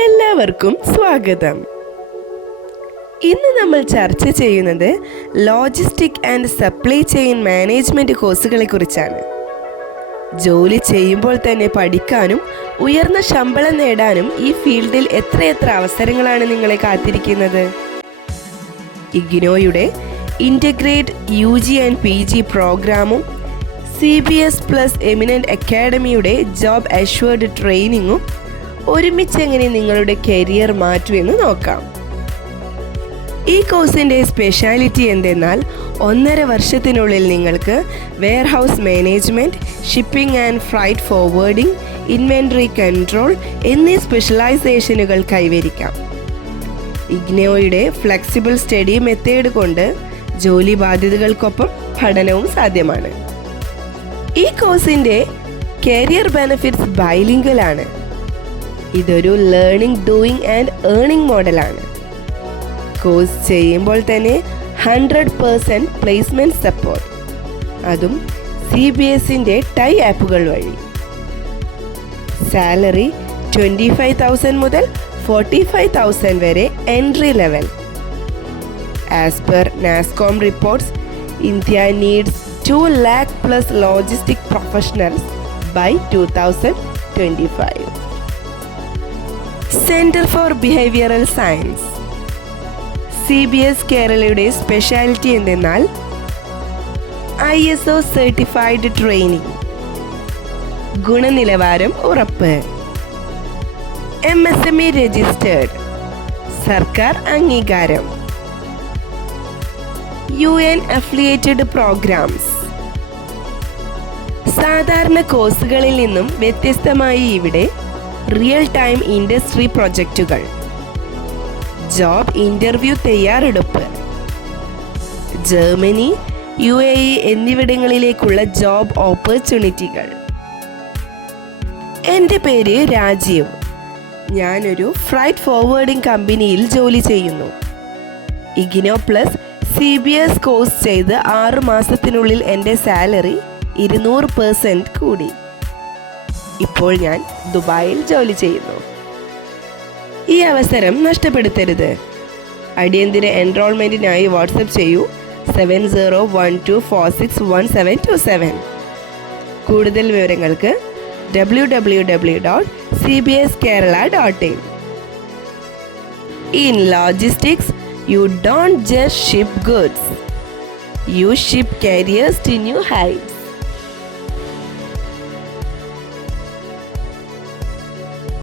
എല്ലാവർക്കും സ്വാഗതം. ഇന്ന് നമ്മൾ ചർച്ച ചെയ്യുന്നത് logistic and supply chain management കോഴ്സുകളെ കുറിച്ചാണ്. ജോലി ചെയ്യുമ്പോൾ തന്നെ പഠിക്കാനും ഉയർന്ന ശമ്പളം നേടാനും ഈ ഫീൽഡിൽ എത്രയെത്ര അവസരങ്ങളാണ് നിങ്ങളെ കാത്തിരിക്കുന്നത്. ഇഗ്നോയുടെ ഇൻ്റഗ്രേറ്റ് UG ആൻഡ് PG പ്രോഗ്രാമും CBS പ്ലസ് എമിനൻ്റ് അക്കാഡമിയുടെ ജോബ് അഷ്വേർഡ് ട്രെയിനിങ്ങും ഒരുമിച്ച് എങ്ങനെ നിങ്ങളുടെ കരിയർ മാറ്റുമെന്ന് നോക്കാം. ഈ കോഴ്സിൻ്റെ സ്പെഷ്യാലിറ്റി എന്തെന്നാൽ 1.5 വർഷത്തിനുള്ളിൽ നിങ്ങൾക്ക് warehouse management, shipping and freight forwarding, inventory control എന്നീ സ്പെഷ്യലൈസേഷനുകൾ കൈവരിക്കാം. ഇഗ്നോയുടെ ഫ്ലെക്സിബിൾ സ്റ്റഡി മെത്തേഡ് കൊണ്ട് ജോലി ബാധ്യതകൾക്കൊപ്പം പഠനവും സാധ്യമാണ്. ഈ കോഴ്സിൻ്റെ കരിയർ ബെനിഫിറ്റ്സ് ബൈലിംഗലാണ്. ഇതൊരു ലേണിംഗ്, ഡൂയിങ് ആൻഡ് ഏർണിംഗ് മോഡലാണ്. കോഴ്സ് ചെയ്യുമ്പോൾ തന്നെ 100% പ്ലേസ്മെൻറ്റ് സപ്പോർട്ട്, അതും CBSൻ്റെ ടൈ ആപ്പുകൾ വഴി. സാലറി 25,000 മുതൽ 45,000 വരെ entry level. As per NASSCOM reports, India needs 2 lakh plus logistic professionals by 2025. Centre for behavioural science. CBS കേരളയുടെ സ്പെഷ്യാലിറ്റി എന്തെന്നാൽ ISO സർട്ടിഫൈഡ് ട്രെയിനിങ്, ഗുണനിലവാരം ഉറപ്പ്, MSME രജിസ്റ്റേർഡ്, സർക്കാർ അംഗീകാരം, UN അഫിലിയേറ്റഡ് പ്രോഗ്രാംസ്. സാധാരണ കോഴ്സുകളിൽ നിന്നും വ്യത്യസ്തമായി ഇവിടെ റിയൽ ടൈം ഇൻഡസ്ട്രി പ്രൊജക്റ്റുകൾ, ജോബ് ഇൻ്റർവ്യൂ തയ്യാറെടുപ്പ്, ജർമ്മനി, UAE എന്നിവിടങ്ങളിലേക്കുള്ള ജോബ് ഓപ്പർച്യൂണിറ്റികൾ. എൻ്റെ പേര് രാജീവ്. ഞാനൊരു ഫ്രൈറ്റ് ഫോർവേഡിംഗ് കമ്പനിയിൽ ജോലി ചെയ്യുന്നു. ഇഗ്നോ പ്ലസ് CBS കോഴ്സ് ചെയ്ത് 6 മാസത്തിനുള്ളിൽ എൻ്റെ സാലറി 200% കൂടി. ഇപ്പോൾ ഞാൻ ദുബായിൽ ജോലി ചെയ്യുന്നു. ഈ അവസരം നഷ്ടപ്പെടുത്തരുത്. അടിയന്തര എൻറോൾമെൻറ്റിനായി വാട്സപ്പ് ചെയ്യൂ 7012461727. കൂടുതൽ വിവരങ്ങൾക്ക് www.cbskerala.in. In logistics, you don't just ship goods, you ship careers to new heights.